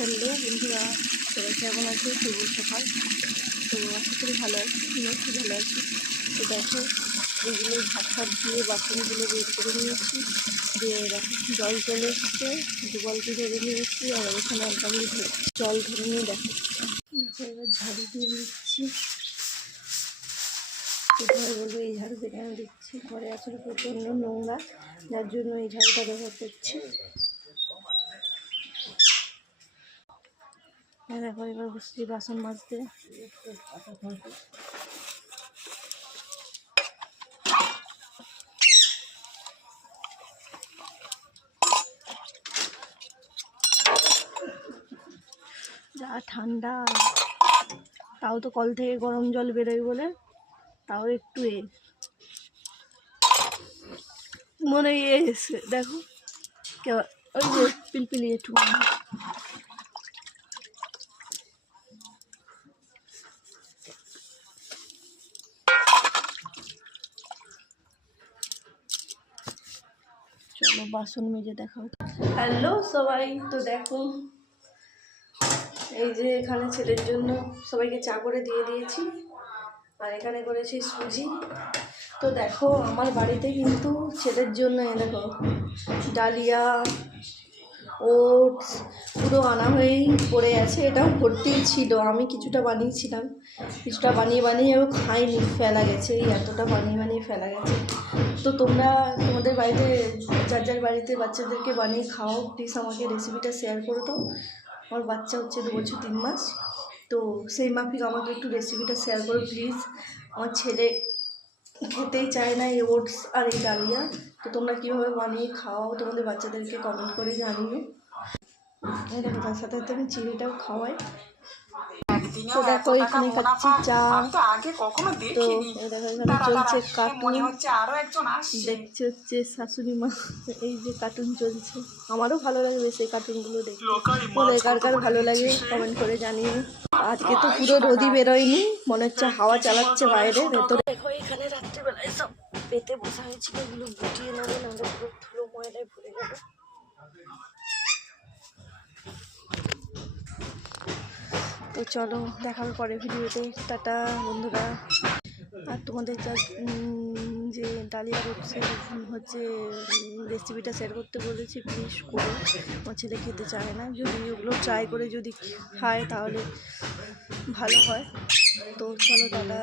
Hello বন্ধুরা, সবাই কেমন আছে? শুভ সকাল। তো আশা করি ভালো আছি, আমিও খুব ভালো আছি। তো দেখো, এগুলো ভাত ফাত দিয়ে বাসনগুলো বের করে নিয়েছি, দিয়ে দেখো জল চলে এসছে, দু বালতি ধরে নিয়েছি, আর ওখানে একদম জল ধরে নিয়ে দেখো এবার ঝাড়ু দিয়ে দিচ্ছি। কোথায় বলবো এই ঝাড়ুতে কেন দিচ্ছি, ঘরে আসলে প্রচণ্ড নোংরা, যার জন্য এই ঝাড়ুটা ব্যবহার করছি। দেখো এবার বসছি বাসন মাজতে। যা ঠান্ডা, তাও তো কল থেকে গরম জল বেরোয় বলে তাও একটু মনে এসে দেখো ওই যে পিলপিলি একটু চলো বাসন মেজে দেখাও। হ্যালো সবাই, তো দেখো এই যে এখানে ছেলের জন্য সবাইকে চা করে দিয়ে দিয়েছি, আর এখানে করেছি সুজি। তো দেখো আমার বাড়িতে কিন্তু ছেলের জন্য দেখো ডালিয়া, ওটস পুরো আনা হয়েই পড়ে আছে, এটাও ভর্তি ছিল। আমি কিছুটা বানিয়েছিলাম, কিছুটা বানিয়েও খাইনি, ফেলা গেছে, এই এতটা বানিয়ে ফেলা গেছে। তো তোমরা তোমাদের বাড়িতে যার বাড়িতে বাচ্চাদেরকে বানিয়ে খাও, প্লিজ আমাকে রেসিপিটা শেয়ার করে দাও। আমার বাচ্চা হচ্ছে 2 বছর 3 মাস, তো সেই মাফিক আমাকে একটু রেসিপিটা শেয়ার করো প্লিজ। আমার ছেলে খেতেই চায় না এই ওটস আর এই ডালিয়া। তো তোমরা কীভাবে বানিয়ে খাও তোমাদের বাচ্চাদেরকে কমেন্ট করে জানিও। এই দেখো তার সাথে আমি চিনিটাও খাওয়াই। তো দেখো এখানে খাচ্ছি চা। তো দেখো এখানে চলছে কার্টুন, দেখছে হচ্ছে শাশুড়ি মা, এই যে কার্টুন চলছে। আমারও ভালো লাগে বেশ এই কার্টুনগুলো দেখতে। বলো কার কার ভালো লাগে কমেন্ট করে জানিয়ে। আজকে তো পুরো রোদই বেরোয়নি, মনে হচ্ছে হাওয়া চালাচ্ছে বাইরে ভেতরে। দেখো এখানে রাত্রিবেলায় সব পেতে বসা হয়েছিল, এগুলো গুটিয়ে নেবে, নাহলে পুরো ধুলো ময়লায় ভরে যাবে। তো চলো দেখা হবে পরের ভিডিওতে, টাটা বন্ধুরা। আর তোমাদের যে ডালিয়া ওটসের হচ্ছে রেসিপিটা শেয়ার করতে বলেছি, প্লিজ করো। আমার ছেলে খেতে চায় না, যদি ওগুলো ট্রাই করে যদি খায় তাহলে ভালো হয়। তো চলো টাটা।